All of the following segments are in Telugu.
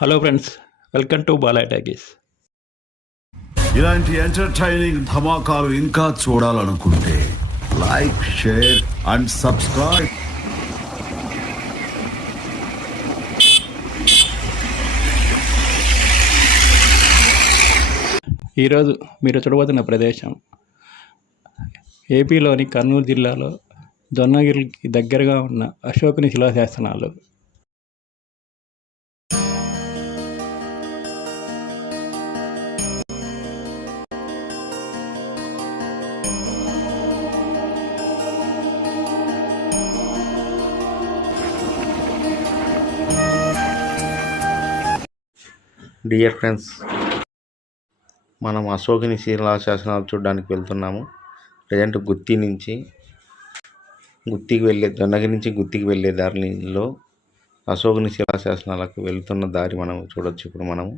Hello friends, welcome to Balayya talkies. ఇలాంటి ఎంటర్టైనింగ్ ధమాకాలు ఇంకా చూడాలనుకుంటే లైక్, షేర్ అండ్ సబ్స్క్రైబ్. ఈరోజు మీరు చూడబోతున్న ప్రదేశం ఏపీలోని కర్నూలు జిల్లాలో దొన్నగిరికి దగ్గరగా ఉన్న అశోకుని శిలాశాసనాలు. డియర్ ఫ్రెండ్స్, మనం అశోకుని శిలాశాసనాలు చూడడానికి వెళ్తున్నాము. ప్రజెంట్ దొన్నగిరి నుంచి గుత్తికి వెళ్ళే దారిలో అశోకుని శిలాశాసనాలకు వెళ్తున్న దారి మనం చూడొచ్చు. ఇప్పుడు మనము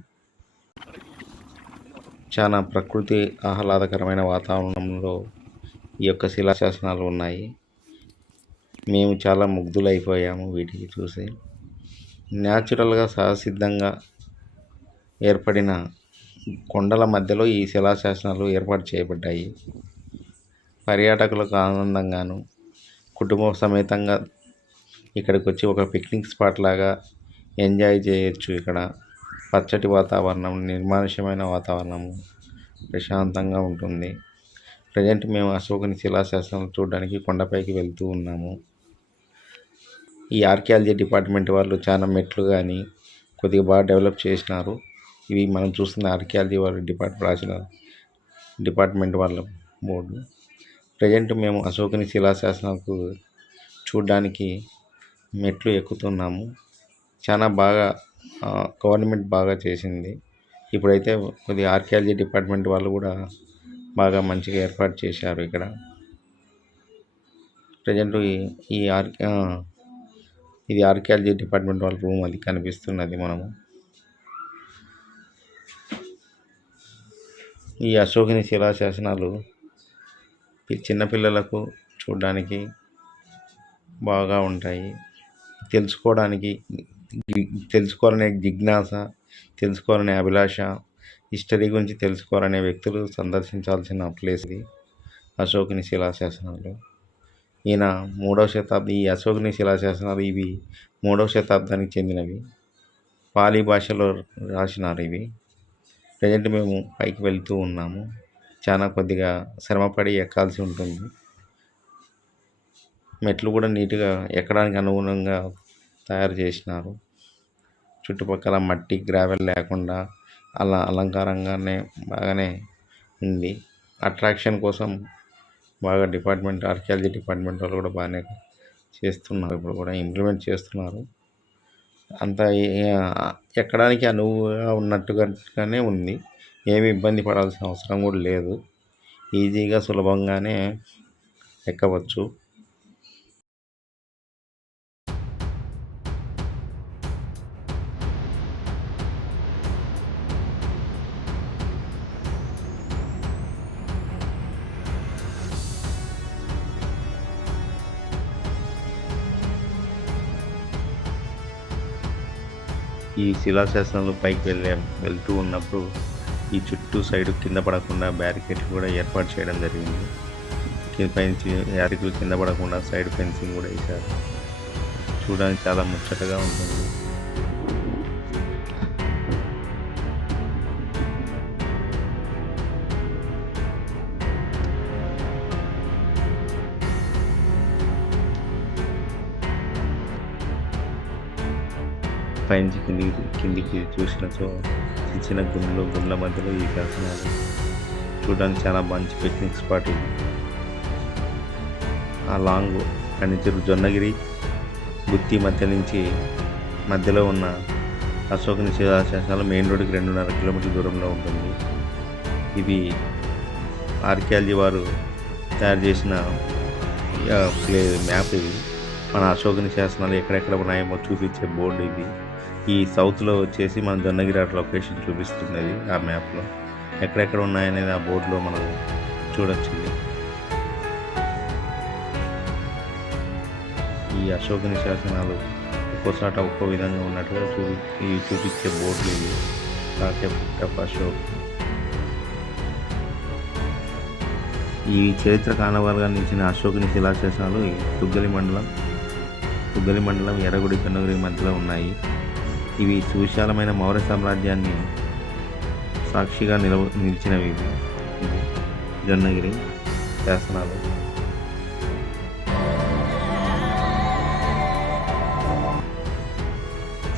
చాలా ప్రకృతి ఆహ్లాదకరమైన వాతావరణంలో ఈ యొక్క శిలాశాసనాలు ఉన్నాయి. మేము చాలా ముగ్ధులైపోయాము వీటికి చూసి. న్యాచురల్గా సహసిద్ధంగా ఏర్పడిన కొండల మధ్యలో ఈ శిలాశాసనాలు ఏర్పాటు చేయబడ్డాయి. పర్యాటకులకు ఆనందంగాను, కుటుంబ సమేతంగా ఇక్కడికి వచ్చి ఒక పిక్నిక్ స్పాట్ లాగా ఎంజాయ్ చేయొచ్చు. ఇక్కడ పచ్చటి వాతావరణం, నిర్మానుష్యమైన వాతావరణము, ప్రశాంతంగా ఉంటుంది. ప్రజెంట్ మేము అశోకుని శిలాశాసనాలు చూడడానికి కొండపైకి వెళ్తూ ఉన్నాము. ఈ ఆర్కియాలజీ డిపార్ట్మెంట్ వాళ్ళు చాలా మెట్లు కానీ కొద్దిగా బాగా డెవలప్ చేసినారు. ఇవి మనం చూస్తున్న ఆర్కియాలజీ వాళ్ళ డిపార్ట్మెంట్ వాళ్ళ బోర్డు. ప్రజెంట్ మేము అశోకుని శిలాశాసనాలకు చూడడానికి మెట్లు ఎక్కుతున్నాము. చాలా బాగా గవర్నమెంట్ బాగా చేసింది. ఇప్పుడైతే కొద్దిగా ఆర్కియాలజీ డిపార్ట్మెంట్ వాళ్ళు కూడా బాగా మంచిగా ఏర్పాటు చేశారు. ఇక్కడ ప్రజెంట్ ఇది ఆర్కియాలజీ డిపార్ట్మెంట్ వాళ్ళ రూమ్ అది కనిపిస్తున్నది. మనము ఈ అశోకుని శిలాశాసనాలు చిన్నపిల్లలకు చూడడానికి బాగా ఉంటాయి. తెలుసుకోవాలనే జిజ్ఞాస, తెలుసుకోవాలనే అభిలాష, హిస్టరీ గురించి తెలుసుకోవాలనే వ్యక్తులు సందర్శించాల్సిన ప్లేస్ ఇది అశోకుని శిలాశాసనాలు. ఈ అశోకుని శిలాశాసనాలు ఇవి 3వ శతాబ్దానికి చెందినవి. పాలీ భాషలో రాసినారు ఇవి. ప్రజెంట్ మేము పైకి వెళ్తూ ఉన్నాము. చాలా కొద్దిగా శ్రమపడి ఎక్కాల్సి ఉంటుంది. మెట్లు కూడా నీట్గా ఎక్కడానికి అనుగుణంగా తయారు చేసినారు. చుట్టుపక్కల మట్టి, గ్రావెల్ లేకుండా అలా అలంకారంగానే బాగానే ఉంది. అట్రాక్షన్ కోసం బాగా ఆర్కియాలజీ డిపార్ట్మెంట్ వాళ్ళు కూడా బాగానే చేస్తున్నారు. ఇప్పుడు కూడా ఇంప్లిమెంట్ చేస్తున్నారు. అంతా ఎక్కడానికి అనువుగా ఉన్నట్టుగానే ఉంది. ఏమి ఇబ్బంది పడాల్సిన అవసరం కూడా లేదు. ఈజీగా సులభంగానే ఎక్కవచ్చు. ఈ శిలాశాసనాలు పైకి వెళ్తూ ఉన్నప్పుడు ఈ చుట్టూ సైడు కింద పడకుండా బ్యారికేడ్లు కూడా ఏర్పాటు చేయడం జరిగింది. పైనుంచి యాత్రికులు కింద పడకుండా సైడ్ ఫెన్సింగ్ కూడా వేశారు. చూడడానికి చాలా ముచ్చటగా ఉంటుంది. పైనుంచి కిందికి చూసినచో చిన్న గుండ్ల మధ్యలో ఈ శాసనాలు చూడడానికి చాలా మంచి పిక్నిక్ స్పాట్ ఇది. ఆ లాంగ్ కనిచెరు జొన్నగిరి గుత్తి మధ్యలో ఉన్న అశోకుని శిలాశాసనాలు మెయిన్ రోడ్డుకి 2.5 కిలోమీటర్ల దూరంలో ఉంటుంది. ఇవి ఆర్కియాలజీ వారు తయారు చేసిన మ్యాప్ ఇది. మన అశోకుని శాసనాలు ఎక్కడెక్కడ ఉన్నాయేమో చూపించే బోర్డు ఇది. ఈ సౌత్లో వచ్చేసి మన జొన్నగిరి లొకేషన్ చూపిస్తున్నది. ఆ మ్యాప్లో ఎక్కడెక్కడ ఉన్నాయనేది ఆ బోర్డులో మనం చూడొచ్చు. ఈ అశోకుని శాసనాలు కొసాట ఒక్కో విధంగా ఉన్నట్టుగా చూపించే బోర్డులు ఇవి. Rocket of Ashok. ఈ చరిత్ర కానవాలుగా నిలిచిన అశోకుని శిలాశాసనాలు తుగ్గలి మండలం ఎర్రగుడి జొన్నగిరి మధ్యలో ఉన్నాయి. ఇవి సువిశాలమైన మౌర్య సామ్రాజ్యాన్ని సాక్షిగా నిలిచినవి. జొన్నగిరి శాసనాలు.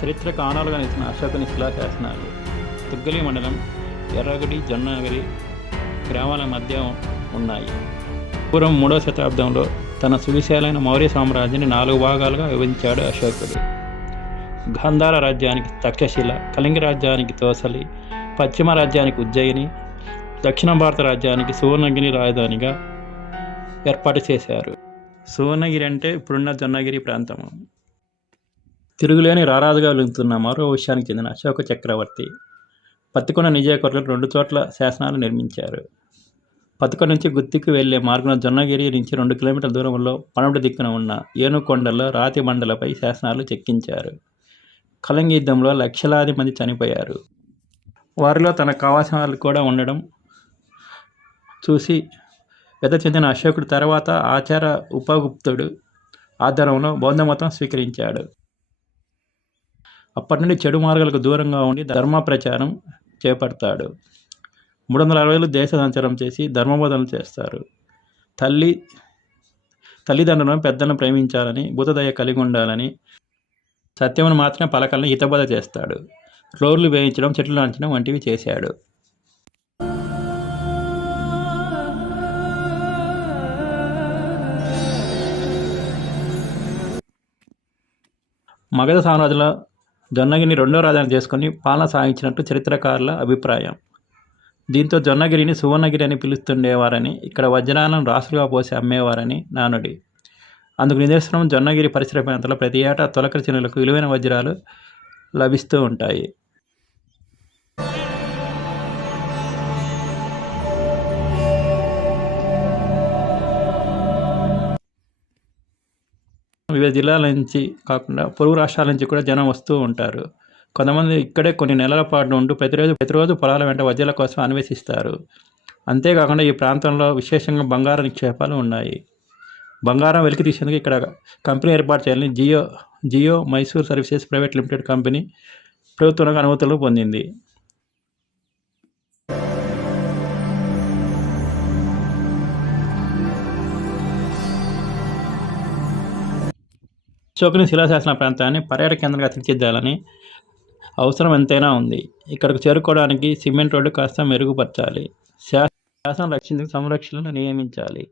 చరిత్ర కాణాలుగా నిలిచిన అశోకుని శిలాశాసనాలు తుగ్గలి మండలం ఎర్రగుడి జొన్నగిరి గ్రామాల మధ్య ఉన్నాయి. పూర్వం 3వ శతాబ్దంలో తన సువిశాలైన మౌర్య సామ్రాజ్యాన్ని 4 భాగాలుగా విభజించాడు అశోకుడు. గాంధార రాజ్యానికి తక్షశిల, కళింగ రాజ్యానికి తోసలి, పశ్చిమ రాజ్యానికి ఉజ్జయిని, దక్షిణ భారత రాజ్యానికి సువర్ణగిరి రాజధానిగా ఏర్పాటు చేశారు. సువర్ణగిరి అంటే ఇప్పుడున్న జొన్నగిరి ప్రాంతము. తిరుగులేని రారాజుగా వెలుగుతున్న మరో వంశానికి చెందిన అశోక చక్రవర్తి పత్తికొండ నియోజకవర్గంలో 2 చోట్ల శాసనాలు నిర్మించారు. పత్తికొండ నుంచి గుత్తికి వెళ్లే మార్గంలో జొన్నగిరి నుంచి 2 కిలోమీటర్ల దూరంలో పడమటి దిక్కున ఉన్న ఏనుకొండలో రాతి బండలపై శాసనాలు చెక్కించారు. కళింగ యుద్ధంలో లక్షలాది మంది చనిపోయారు. వారిలో తన కావాల్సిన వాళ్ళు కూడా ఉండడం చూసి వ్యధ చెందిన అశోకుడు తర్వాత ఆచార్య ఉపగుప్తుడు ఆధ్వర్యంలో బౌద్ధ మతం స్వీకరించాడు. అప్పటి నుండి చెడు మార్గాలకు దూరంగా ఉండి ధర్మ ప్రచారం చేపడతాడు. 360 రోజులు దేశ సంచారం చేసి ధర్మబోధనలు చేస్తారు. తల్లిదండ్రులను పెద్దలను ప్రేమించాలని, భూతదయ కలిగి ఉండాలని, సత్యమును మాత్రమే పలకాలని హితబోధ చేస్తాడు. రోడ్లు వేయించడం, చెట్లు నాటడం వంటివి చేశాడు. మగధ సామ్రాజ్యంలో జొన్నగిరిని 2వ రాజధాని చేసుకుని పాలన సాగించినట్టు చరిత్రకారుల అభిప్రాయం. దీంతో జొన్నగిరిని సువర్ణగిరి అని పిలుస్తుండేవారని, ఇక్కడ వజ్రాలను రాసులుగా పోసి అమ్మేవారని నానుడి. అందుకు నిదర్శనం జొన్నగిరి పరిసర ప్రాంతాల్లో ప్రతి ఏటా తొలకరి చిన్నులకు విలువైన వజ్రాలు లభిస్తూ ఉంటాయి. వివిధ జిల్లాల నుంచి కాకుండా పొరుగు రాష్ట్రాల నుంచి కూడా జనం వస్తూ ఉంటారు. కొంతమంది ఇక్కడే కొన్ని నెలల పాటు ఉంటూ ప్రతిరోజు పొలాల వెంట వజ్రాల కోసం అన్వేషిస్తారు. అంతేకాకుండా ఈ ప్రాంతంలో విశేషంగా బంగారు నిక్షేపాలు ఉన్నాయి. బంగారం వెలికి తీసేందుకు ఇక్కడ కంపెనీ ఏర్పాటు చేయాలని Jio Mysore services private limited company ప్రభుత్వంగా అనుమతులు పొందింది. అశోకుని శిలాశాసన ప్రాంతాన్ని పర్యాటక కేంద్రంగా తీర్చిదిద్దాలని అవసరం ఎంతైనా ఉంది. ఇక్కడకు చేరుకోవడానికి సిమెంట్ రోడ్డు కాస్త మెరుగుపరచాలి. శాసనం సంరక్షణను నియమించాలి.